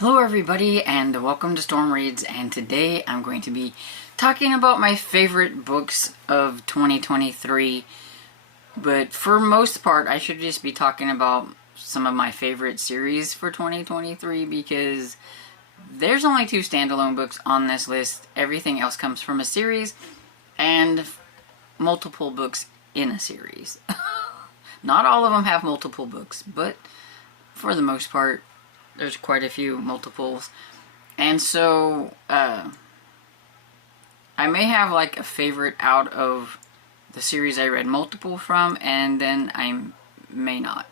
Hello everybody and welcome to Storm Reads, and today I'm going to be talking about my favorite books of 2023, but for most part I should just be talking about some of my favorite series for 2023 because there's only 2 standalone books on this list. Everything else comes from a series and multiple books in a series. Not all of them have multiple books, but for the most part there's quite a few multiples. And so I may have like a favorite out of the series I read multiple from, and then I may not.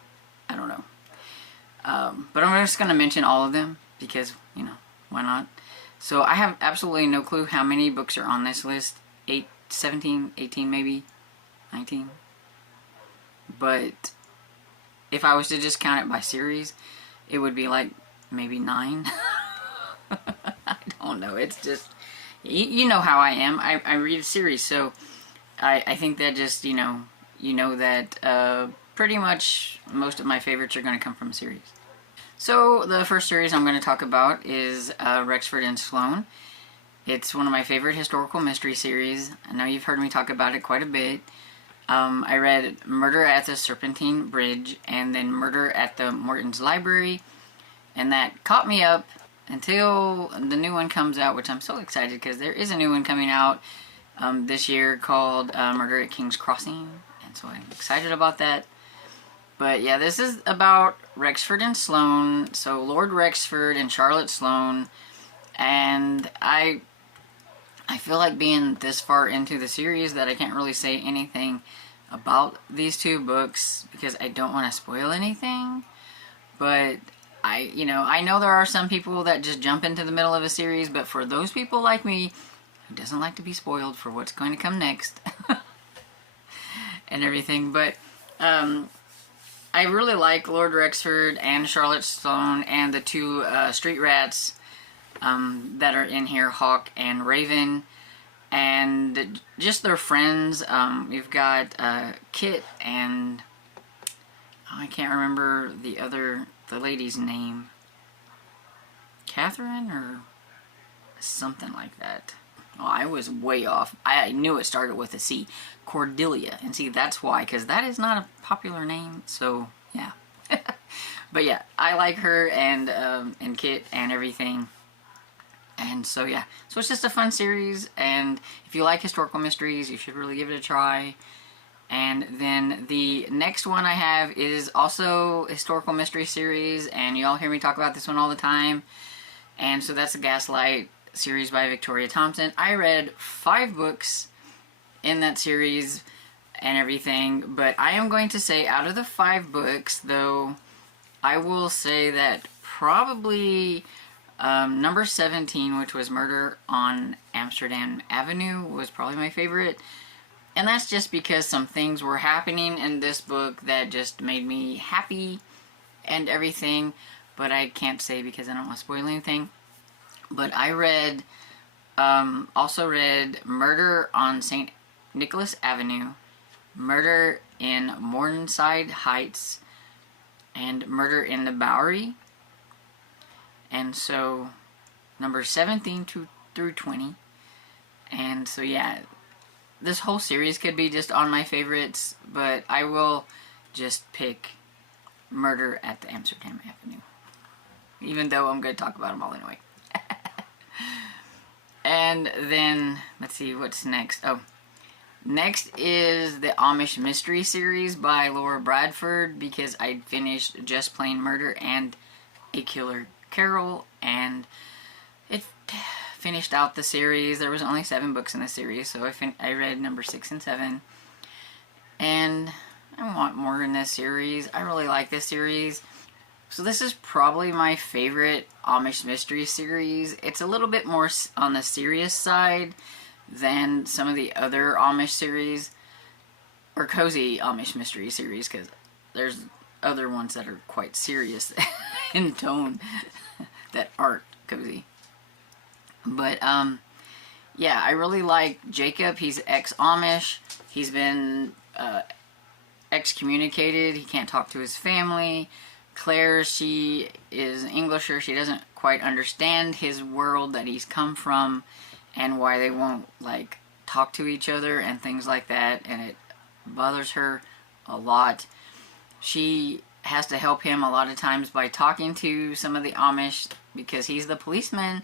I don't know. But I'm just going to mention all of them because, you know, why not? So I have absolutely no clue how many books are on this list. 17, 18 maybe, 19. But if I was to just count it by series, it would be like maybe 9. I don't know. It's just, you know how I am. I read a series, so I think that just, you know that pretty much most of my favorites are going to come from a series. So the first series I'm going to talk about is Rexford and Sloan. It's one of my favorite historical mystery series. I know you've heard me talk about it quite a bit. I read Murder at the Serpentine Bridge and then Murder at the Morton's Library, and that caught me up until the new one comes out, which I'm so excited because there is a new one coming out this year called Murder at King's Crossing, and so I'm excited about that. But yeah, this is about Rexford and Sloan, so Lord Rexford and Charlotte Sloan, and I feel like being this far into the series that I can't really say anything about these 2 books because I don't want to spoil anything. But I know there are some people that just jump into the middle of a series, but for those people like me who doesn't like to be spoiled for what's going to come next and everything, but I really like Lord Rexford and Charlotte Sloan and the 2 street rats that are in here, Hawk and Raven, and just their friends. We've got Kit and I can't remember the lady's name. Catherine or something like that. Oh, I was way off. I knew it started with a C. Cordelia. And see, that's why, because that is not a popular name. So, yeah. But yeah, I like her and Kit and everything. And so, yeah. So it's just a fun series. And if you like historical mysteries, you should really give it a try. And then the next one I have is also a historical mystery series, and you all hear me talk about this one all the time. And so that's the Gaslight series by Victoria Thompson. I read 5 books in that series and everything, but I am going to say out of the 5 books, though, I will say that probably number 17, which was Murder on Amsterdam Avenue, was probably my favorite. And that's just because some things were happening in this book that just made me happy and everything. But I can't say because I don't want to spoil anything. But I also read Murder on St. Nicholas Avenue, Murder in Morningside Heights, and Murder in the Bowery. And so, number 17 through 20. And so, yeah. This whole series could be just on my favorites, but I will just pick Murder at the Amsterdam Avenue. Even though I'm going to talk about them all anyway. And then, let's see, what's next? Oh, next is the Amish Mystery Series by Laura Bradford, because I finished Just Plain Murder and A Killer Carol, and it finished out the series. There was only 7 books in the series, so I read number 6 and 7. And I want more in this series. I really like this series. So this is probably my favorite Amish Mystery series. It's a little bit more on the serious side than some of the other Amish series, or cozy Amish Mystery series, because there's other ones that are quite serious in tone that aren't cozy. But, yeah, I really like Jacob. He's ex-Amish. He's been excommunicated. He can't talk to his family Claire, she is Englisher. She doesn't quite understand his world that he's come from and why they won't, like, talk to each other and things like that, and it bothers her a lot. She has to help him a lot of times by talking to some of the Amish because he's the policeman,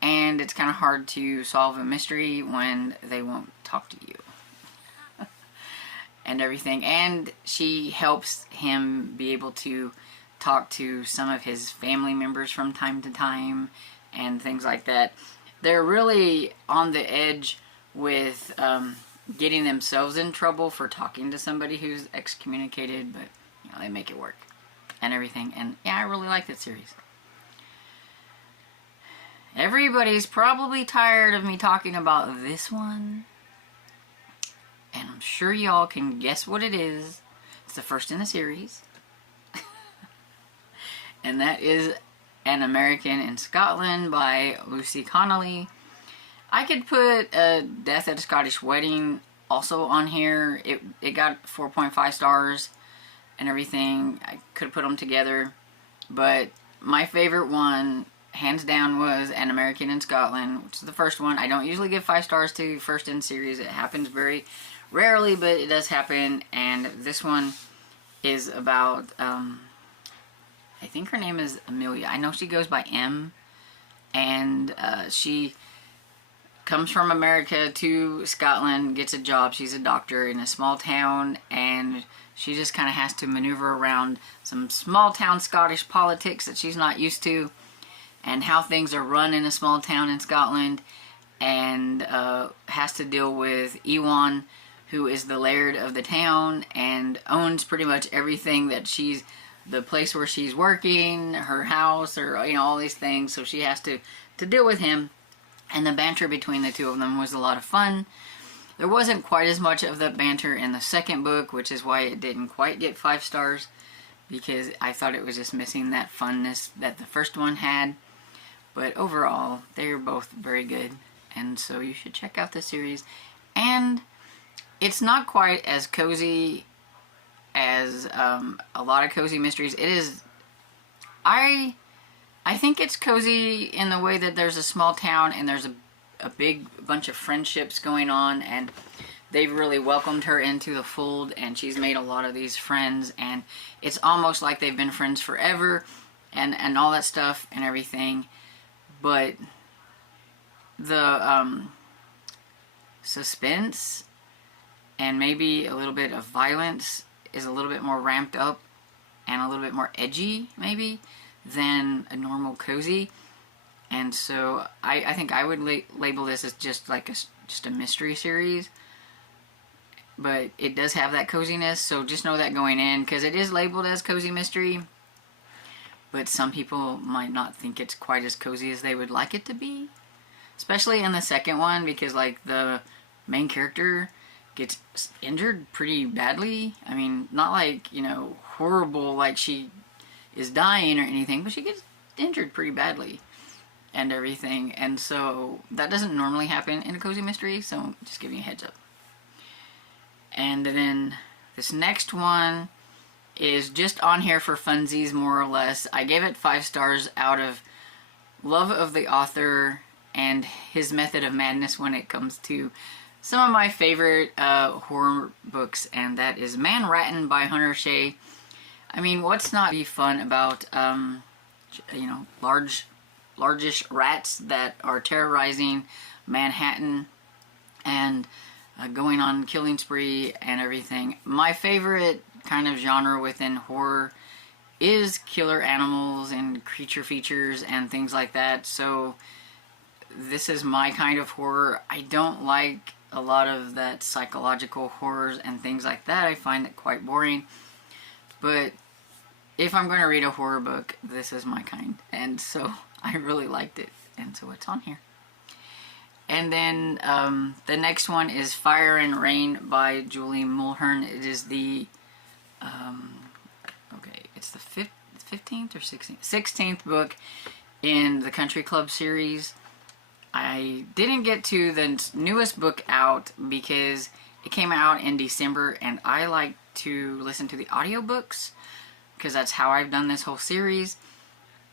and it's kind of hard to solve a mystery when they won't talk to you and everything. And she helps him be able to talk to some of his family members from time to time and things like that. They're really on the edge with getting themselves in trouble for talking to somebody who's excommunicated, but you know, they make it work and everything. And yeah, I really like that series. Everybody's probably tired of me talking about this one, and I'm sure y'all can guess what it is. It's the first in the series. And that is An American in Scotland by Lucy Connolly. I could put Death at a Scottish Wedding also on here. It got 4.5 stars and everything. I could have put them together. But my favorite one, hands down, was An American in Scotland, which is the first one. I don't usually give 5 stars to first in series. It happens very rarely, but it does happen. And this one is about... I think her name is Amelia. I know she goes by M. And she comes from America to Scotland, gets a job. She's a doctor in a small town, and she just kind of has to maneuver around some small town Scottish politics that she's not used to, and how things are run in a small town in Scotland, and has to deal with Ewan, who is the laird of the town and owns pretty much everything that she's... the place where she's working, her house, or, you know, all these things. So she has to deal with him. And the banter between the two of them was a lot of fun. There wasn't quite as much of the banter in the second book, which is why it didn't quite get 5 stars. Because I thought it was just missing that funness that the first one had. But overall, they're both very good. And so you should check out the series. And it's not quite as cozy as a lot of cozy mysteries. It is... I think it's cozy in the way that there's a small town and there's a big bunch of friendships going on, and they've really welcomed her into the fold, and she's made a lot of these friends, and it's almost like they've been friends forever, and all that stuff and everything. But the suspense and maybe a little bit of violence is a little bit more ramped up and a little bit more edgy, maybe, than a normal cozy. And so I think I would label this as just like just a mystery series. But it does have that coziness, so just know that going in, because it is labeled as cozy mystery. But some people might not think it's quite as cozy as they would like it to be. Especially in the second one, because like the main character gets injured pretty badly. I mean, not like, you know, horrible, like she is dying or anything, but she gets injured pretty badly and everything. And so that doesn't normally happen in a cozy mystery, so just giving you a heads up. And then this next one is just on here for funsies, more or less. I gave it 5 stars out of love of the author and his method of madness when it comes to some of my favorite horror books, and that is Man Ratten by Hunter Shea. I mean, what's not be fun about, you know, largish rats that are terrorizing Manhattan and going on killing spree and everything. My favorite kind of genre within horror is killer animals and creature features and things like that. So this is my kind of horror. I don't like a lot of that psychological horrors and things like that. I find it quite boring. But if I'm going to read a horror book, this is my kind. And so I really liked it. And so it's on here. And then the next one is Fire and Rain by Julie Mulhern. It is the, okay, it's the 15th or 16th? 16th book in the Country Club series. I didn't get to the newest book out because it came out in December, and I like to listen to the audiobooks because that's how I've done this whole series,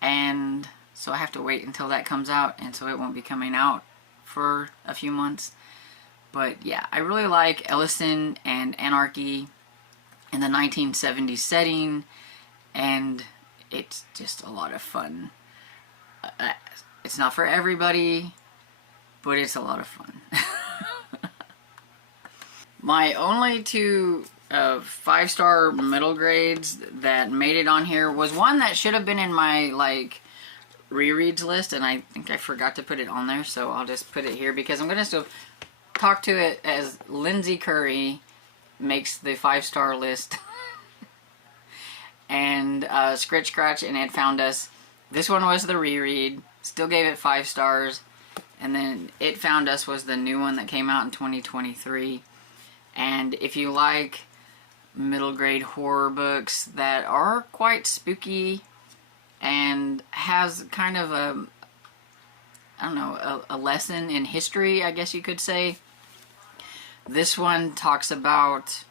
and so I have to wait until that comes out, and so it won't be coming out for a few months. But yeah, I really like Ellison and Anarchy in the 1970s setting, and it's just a lot of fun. It's not for everybody, but it's a lot of fun. My only two 5-star middle grades that made it on here was one that should have been in my like rereads list, and I think I forgot to put it on there, so I'll just put it here because I'm gonna still talk to it as Lindsay Curry makes the 5-star list. And Scritch Scratch and It Found Us. This one was the reread, still gave it 5 stars. And then It Found Us was the new one that came out in 2023. And if you like middle grade horror books that are quite spooky and has kind of a, I don't know, a lesson in history, I guess you could say. This one talks about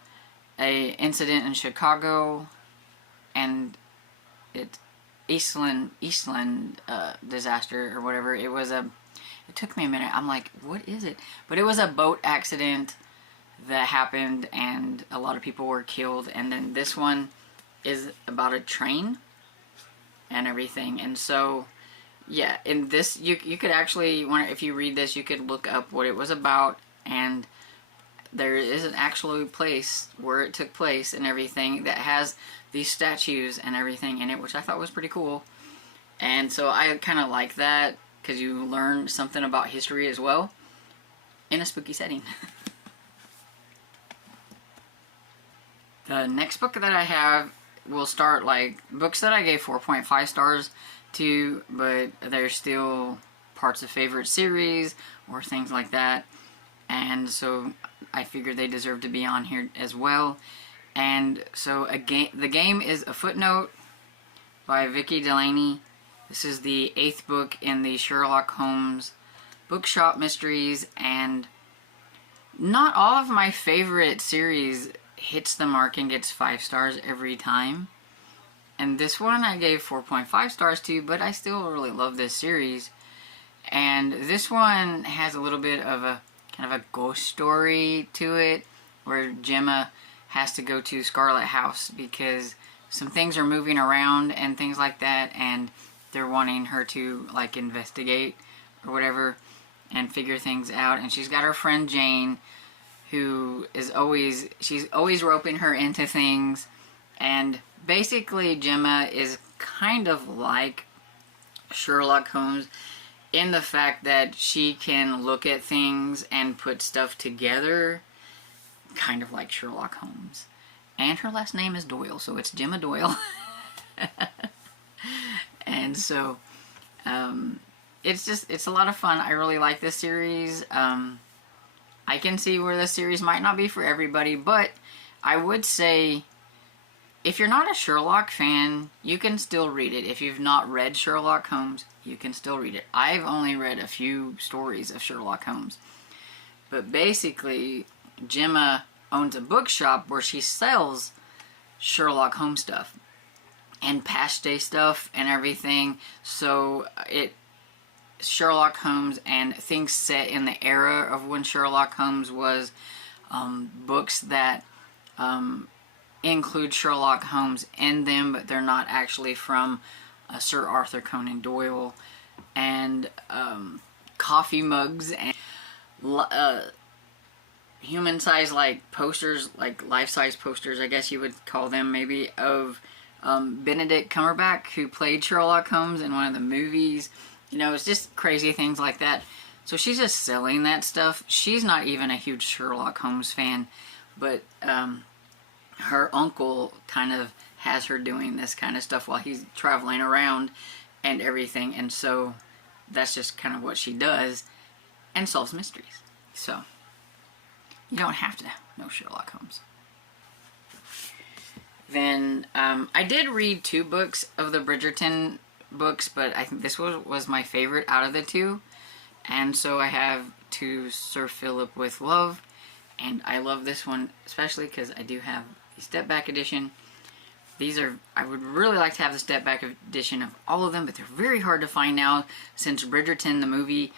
a incident in Chicago and Eastland disaster or whatever. It took me a minute. I'm like, what is it? But it was a boat accident that happened and a lot of people were killed. And then this one is about a train and everything. And so, yeah, in this, you could actually, if you read this, you could look up what it was about, and there is an actual place where it took place and everything that has these statues and everything in it, which I thought was pretty cool. And so I kind of like that because you learn something about history as well in a spooky setting. The next book that I have will start like books that I gave 4.5 stars to, but they're still parts of favorite series or things like that. And so I figured they deserve to be on here as well. And so the game is A Footnote by Vicky Delaney. This is the 8th book in the Sherlock Holmes Bookshop Mysteries, and not all of my favorite series hits the mark and gets 5 stars every time. And this one I gave 4.5 stars to, but I still really love this series. And this one has a little bit of a kind of a ghost story to it, where Gemma has to go to Scarlet House because some things are moving around and things like that, and they're wanting her to like investigate or whatever and figure things out. And she's got her friend Jane, who is she's always roping her into things. And basically Gemma is kind of like Sherlock Holmes in the fact that she can look at things and put stuff together, kind of like Sherlock Holmes. And her last name is Doyle, so it's Gemma Doyle. And so it's a lot of fun. I really like this series. I can see where this series might not be for everybody, but I would say if you're not a Sherlock fan, you can still read it. If you've not read Sherlock Holmes, you can still read it. I've only read a few stories of Sherlock Holmes. But basically, Gemma owns a bookshop where she sells Sherlock Holmes stuff and past day stuff and everything. So Sherlock Holmes and things set in the era of when Sherlock Holmes was, books that include Sherlock Holmes in them, but they're not actually from Sir Arthur Conan Doyle, and coffee mugs and human-sized like posters, like life-size posters, I guess you would call them maybe, of Benedict Cumberbatch, who played Sherlock Holmes in one of the movies. You know, it's just crazy things like that. So she's just selling that stuff. She's not even a huge Sherlock Holmes fan, but her uncle kind of has her doing this kind of stuff while he's traveling around and everything. And so that's just kind of what she does, and solves mysteries. So you don't have to know Sherlock Holmes. Then I did read 2 books of the Bridgerton books, but I think this was my favorite out of the 2. And so I have To Sir Philip with Love, and I love this one especially because I do have the Step Back edition. These are, I would really like to have the step back edition of all of them, but they're very hard to find now since Bridgerton, the movie,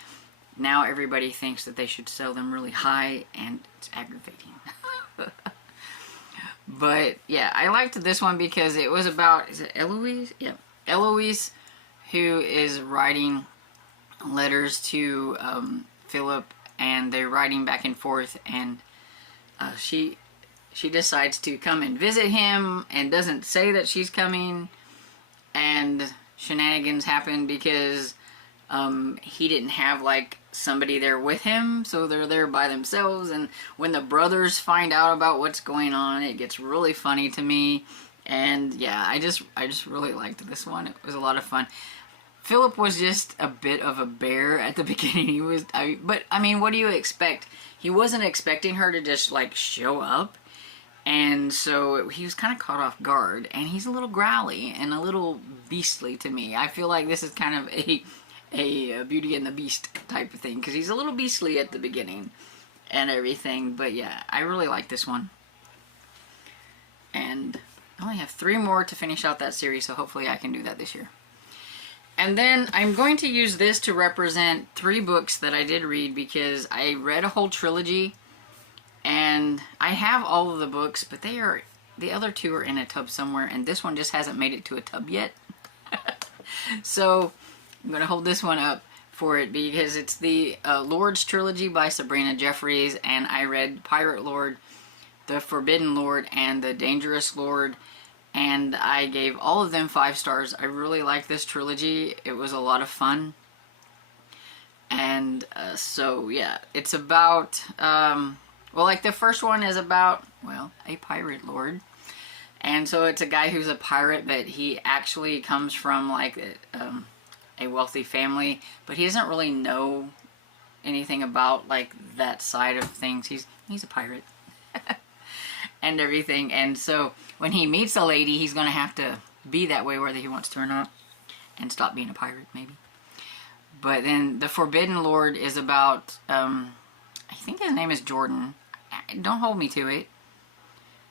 now everybody thinks that they should sell them really high, and it's aggravating. But yeah, I liked this one because it was about, is it Eloise? Yeah, Eloise, who is writing letters to Philip, and they're writing back and forth, and she decides to come and visit him and doesn't say that she's coming, and shenanigans happen because he didn't have like somebody there with him, so they're there by themselves, and when the brothers find out about what's going on, it gets really funny to me. And yeah, I just really liked this one. It was a lot of fun. Philip was just a bit of a bear at the beginning. But I mean, what do you expect? He wasn't expecting her to just like show up, and so he was kind of caught off guard, and he's a little growly and a little beastly to me. I feel like this is kind of a Beauty and the Beast type of thing, because he's a little beastly at the beginning and everything. But yeah, I really like this one, and I only have 3 more to finish out that series, so hopefully I can do that this year. And then I'm going to use this to represent 3 books that I did read, because I read a whole trilogy, and I have all of the books, but the other 2 are in a tub somewhere, and this one just hasn't made it to a tub yet. So I'm going to hold this one up for it, because it's the Lord's Trilogy by Sabrina Jeffries, and I read Pirate Lord, The Forbidden Lord, and The Dangerous Lord, and I gave all of them 5 stars. I really liked this trilogy. It was a lot of fun. And so yeah, it's about, well, like the first one is about, well, a pirate lord. And so it's a guy who's a pirate, but he actually comes from like a wealthy family, but he doesn't really know anything about like that side of things. He's a pirate and everything. And so when he meets a lady, he's going to have to be that way whether he wants to or not, and stop being a pirate maybe. But then the Forbidden Lord is about, I think his name is Jordan. Don't hold me to it,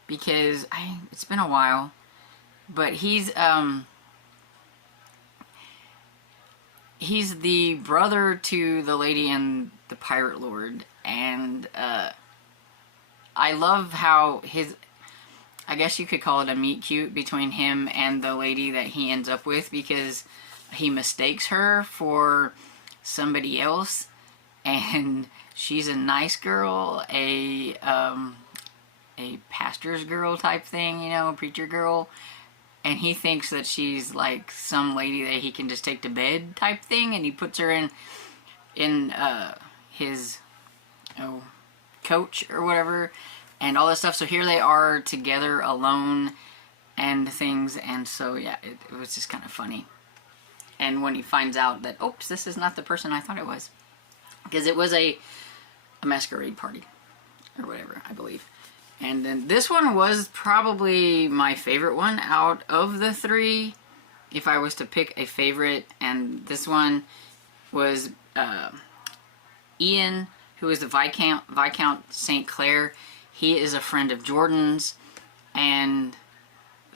because it's been a while. But he's the brother to the lady in the Pirate Lord, and I love how I guess you could call it a meet cute between him and the lady that he ends up with, because he mistakes her for somebody else, and she's a nice girl, a pastor's girl type thing, you know, a preacher girl, and he thinks that she's like some lady that he can just take to bed type thing, and he puts her in his coach or whatever, and all this stuff. So here they are together alone and things, and so yeah, it was just kind of funny. And when he finds out that, oops, this is not the person I thought it was, because it was a masquerade party or whatever, I believe. And then this one was probably my favorite one out of the 3, if I was to pick a favorite. And this one was Ian, who is the Viscount St. Clair. He is a friend of Jordan's, and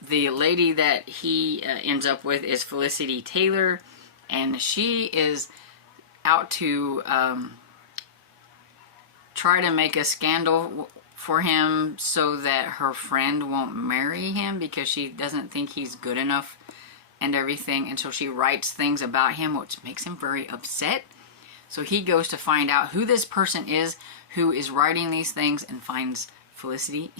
the lady that he ends up with is Felicity Taylor, and she is out to try to make a scandal for him so that her friend won't marry him, because she doesn't think he's good enough and everything. And so she writes things about him, which makes him very upset. So he goes to find out who this person is who is writing these things, and finds Felicity.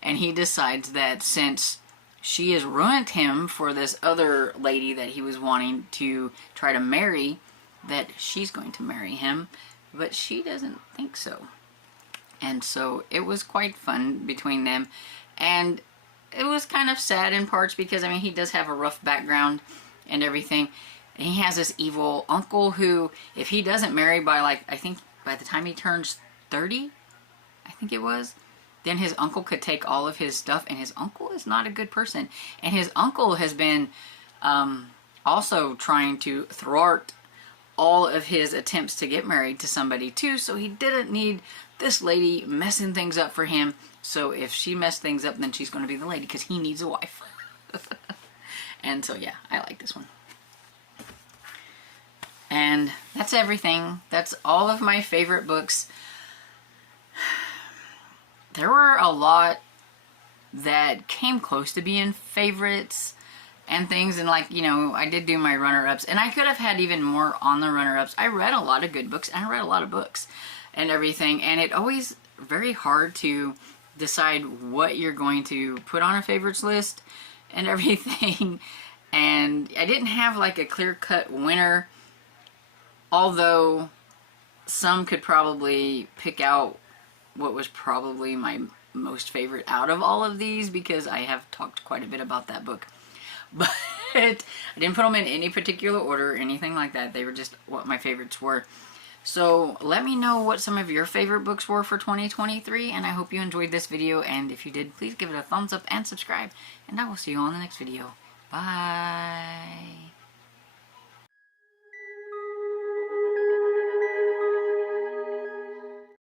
And he decides that since she has ruined him for this other lady that he was wanting to try to marry, that she's going to marry him, but she doesn't think so. And so it was quite fun between them, and it was kind of sad in parts, because I mean, he does have a rough background and everything, and he has this evil uncle who, if he doesn't marry by, like, I think by the time he turns 30, I think it was, then his uncle could take all of his stuff, and his uncle is not a good person. And his uncle has been also trying to thwart all of his attempts to get married to somebody too, so he didn't need this lady messing things up for him So if she messed things up, then she's going to be the lady because he needs a wife. And so yeah, I like this one. And that's everything. That's all of my favorite books. There were a lot that came close to being favorites and things, and like, you know, I did do my runner-ups, and I could have had even more on the runner-ups. I read a lot of good books, and I read a lot of books and everything, and it always very hard to decide what you're going to put on a favorites list and everything. And I didn't have like a clear-cut winner, although some could probably pick out what was probably my most favorite out of all of these, because I have talked quite a bit about that book. But I didn't put them in any particular order or anything like that. They were just what my favorites were. So let me know what some of your favorite books were for 2023, and I hope you enjoyed this video, and if you did, please give it a thumbs up and subscribe, and I will see you on the next video. Bye.